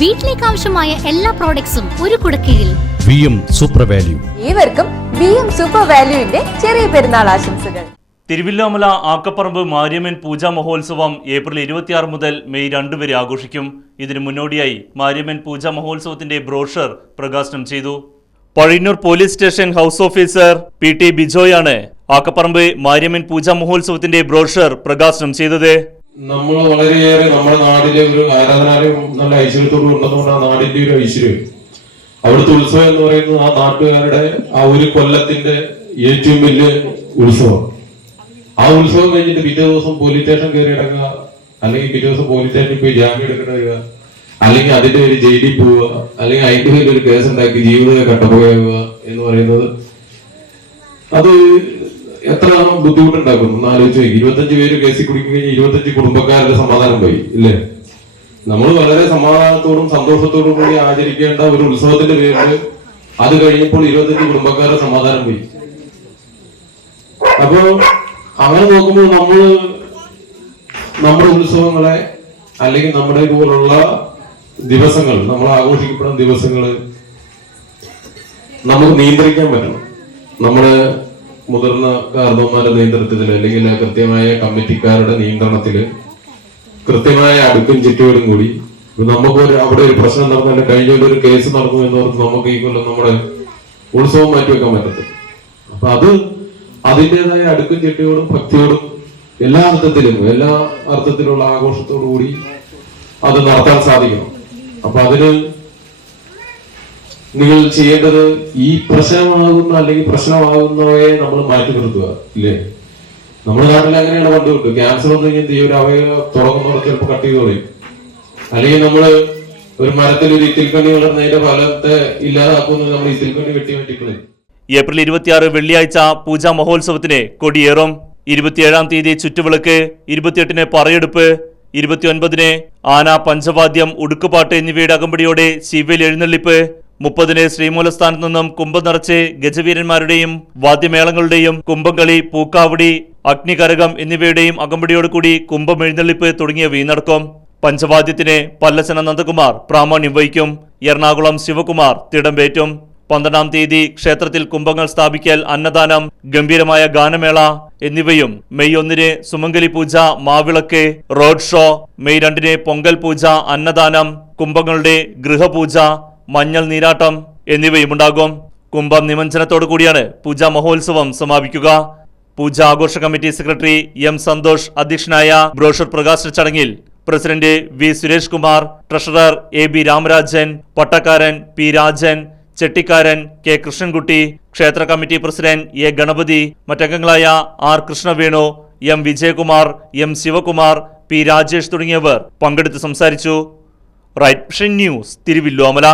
വീട്ടിലേക്ക് ആവശ്യമായ എല്ലാ പ്രോഡക്ട്സും ഒരു കുടക്കീഴിൽ. വി എം സൂപ്പർ വാല്യൂ ഏവർക്കും വി എം സൂപ്പർ വാല്യൂവിന്റെ ചെറിയ പെരുന്നാൾ ആശംസകൾ. തിരുവില്ലാമല ആക്കപ്പറമ്പ് മാരിയമ്മൻ പൂജാ മഹോത്സവം ഏപ്രിൽ ഇരുപത്തിയാറ് മുതൽ മെയ് രണ്ട് വരെ ആഘോഷിക്കും. ഇതിനു മുന്നോടിയായി മാരിയമ്മൻ പൂജാ മഹോത്സവത്തിന്റെ ബ്രോഷർ പ്രകാശനം ചെയ്തു. Pazhayannur police station house officer P T ബിജോയാണ് Akkaparambu Mariamman പൂജാ മഹോത്സവത്തിന്റെ ബ്രോഷർ പ്രകാശനം ചെയ്തത്. നമ്മൾ വളരെയേറെ നമ്മുടെ നാടിലെ ഒരു ആരാധനാലയം നല്ല ഐശ്വര്യത്തോട് ഉണ്ടെന്നുകൊണ്ട് ആ നാടിന്റെ ഒരു ഐശ്വര്യം. അവിടുത്തെ ഉത്സവം എന്ന് പറയുന്നത് ആ നാട്ടുകാരുടെ ആ ഒരു കൊല്ലത്തിന്റെ ഏറ്റവും വലിയ ഉത്സവം. ആ ഉത്സവം കഴിഞ്ഞിട്ട് പിറ്റേ ദിവസം പോലീസ് സ്റ്റേഷൻ കയറി ഇടങ്ങുക അല്ലെങ്കിൽ പിറ്റേ ദിവസം പോലീസ് സ്റ്റേഷനിൽ പോയി ജാമ്യം എടുക്കേണ്ടി വരിക അല്ലെങ്കിൽ അതിന്റെ ഒരു ജയിലിൽ പോവുക അല്ലെങ്കിൽ അതിന്റെ പേരിൽ ഒരു കേസ് ഉണ്ടാക്കി ജീവിതം കട്ടപ്പുകയാവുക എന്ന് പറയുന്നത് അത് എത്ര ബുദ്ധിമുട്ടുണ്ടാക്കും ഒന്ന് ആലോചിച്ച് ഇരുപത്തഞ്ച് പേര് കേസിൽ കുടിക്കുകയും ഇരുപത്തഞ്ച് കുടുംബക്കാരുടെ സമാധാനം പോയി ഇല്ലേ? നമ്മൾ വളരെ സമാധാനത്തോടും സന്തോഷത്തോടും കൂടി ആചരിക്കേണ്ട ഒരു ഉത്സവത്തിന്റെ പേരിൽ അത് കഴിഞ്ഞപ്പോൾ ഇരുപത്തഞ്ച് കുടുംബക്കാരുടെ സമാധാനം പോയി. അപ്പോ അങ്ങനെ നോക്കുമ്പോൾ നമ്മൾ നമ്മുടെ ഉത്സവങ്ങളെ അല്ലെങ്കിൽ നമ്മുടെ ഇതുപോലുള്ള ദിവസങ്ങൾ നമ്മൾ ആഘോഷിക്കപ്പെടുന്ന ദിവസങ്ങൾ നമുക്ക് നിയന്ത്രിക്കാൻ പറ്റണം. നമ്മുടെ മുതിർന്ന കാർന്നവന്മാരുടെ നേതൃത്വത്തിൽ അല്ലെങ്കിൽ കൃത്യമായ കമ്മിറ്റിക്കാരുടെ നിയന്ത്രണത്തിൽ കൃത്യമായ അടുക്കും ചുറ്റുകളും കൂടി നമുക്ക് ഒരു അവിടെ ഒരു പ്രശ്നം നടന്നാൽ കഴിഞ്ഞ ഒരു കേസ് നടന്നു എന്ന് പറഞ്ഞ് നമുക്ക് ഈ കൊല്ലം നമ്മുടെ ഉത്സവം മാറ്റിവെക്കാൻ പറ്റത്തില്ല. അപ്പൊ അത് അതിന്റെതായ അടുക്കും ചിട്ടയോടും ഭക്തിയോടും എല്ലാ അർത്ഥത്തിലും എല്ലാ അർത്ഥത്തിലുള്ള ആഘോഷത്തോടു കൂടി അത് നടത്താൻ സാധിക്കണം. അപ്പൊ അതിന് നിങ്ങൾ ചെയ്യേണ്ടത് ഈ പ്രശ്നമാകുന്ന അല്ലെങ്കിൽ പ്രശ്നമാകുന്നവയെ നമ്മൾ മാറ്റി നിർത്തുക ഇല്ലേ? നമ്മുടെ നാട്ടിൽ അങ്ങനെയാണ് പണ്ട് കിട്ടും ക്യാൻസർ വന്നു കഴിഞ്ഞാൽ ഈ ഒരു അവയവ തുടങ്ങുന്നവർ ചിലപ്പോൾ കട്ട് ചെയ്ത് കളയും. അല്ലെങ്കിൽ നമ്മൾ ഒരു മരത്തിൽ ഒരു ഇത്തിൽക്കണ്ണി വളർന്നതിന്റെ ഫലത്തെ ഇല്ലാതാക്കുന്നു നമ്മൾ ഇത്തിൽക്കണ്ണി വെട്ടി വെട്ടിക്കളയും. ഏപ്രിൽ ഇരുപത്തിയാറ് വെള്ളിയാഴ്ച പൂജാ മഹോത്സവത്തിന് കൊടിയേറും. ഇരുപത്തിയേഴാം തീയതി ചുറ്റുവിളക്ക് ഇരുപത്തിയെട്ടിന് പറയെടുപ്പ് ഇരുപത്തിയൊൻപതിന് ആന പഞ്ചവാദ്യം ഉടുക്കുപാട്ട് എന്നിവയുടെ അകമ്പടിയോടെ ശിവയിൽ എഴുന്നള്ളിപ്പ് മുപ്പതിന് ശ്രീമൂലസ്ഥാനത്ത് നിന്നും കുംഭം നിറച്ച് ഗജവീരന്മാരുടെയും വാദ്യമേളങ്ങളുടെയും കുംഭംകളി പൂക്കാവടി അഗ്നികരകം എന്നിവയുടെയും അകമ്പടിയോടുകൂടി കുംഭം എഴുന്നള്ളിപ്പ് തുടങ്ങിയവ നടക്കും പഞ്ചവാദ്യത്തിന് പല്ലശന നന്ദകുമാർ പ്രാമാണ്യം വഹിക്കും. എറണാകുളം ശിവകുമാർ തിടമ്പേറ്റും. പന്ത്രണ്ടാം തീയതി ക്ഷേത്രത്തിൽ കുംഭങ്ങൾ സ്ഥാപിക്കൽ അന്നദാനം ഗംഭീരമായ ഗാനമേള എന്നിവയും മെയ് ഒന്നിന് സുമംഗലി പൂജ മാവിളക്ക് റോഡ് ഷോ മെയ് രണ്ടിന് പൊങ്കൽ പൂജ അന്നദാനം കുംഭങ്ങളുടെ ഗൃഹപൂജ മഞ്ഞൾ നീരാട്ടം എന്നിവയും ഉണ്ടാകും കുംഭം നിമഞ്ജനത്തോടു കൂടിയാണ് പൂജാ മഹോത്സവം സമാപിക്കുക. പൂജ ആഘോഷ കമ്മിറ്റി സെക്രട്ടറി എം സന്തോഷ് അധ്യക്ഷനായ ബ്രോഷർ പ്രകാശന ചടങ്ങിൽ president V Suresh Kumar treasurer A B Ramarajan പട്ടക്കാരൻ P Rajan ചെട്ടിക്കാരൻ കെ കൃഷ്ണൻകുട്ടി ക്ഷേത്ര committee president A Ganapathi മറ്റംഗങ്ങളായ R Krishnavenu M Vijayakumar M Sivakumar P Rajesh തുടങ്ങിയവർ പങ്കെടുത്ത് സംസാരിച്ചു. Right news Thiruvilwamala.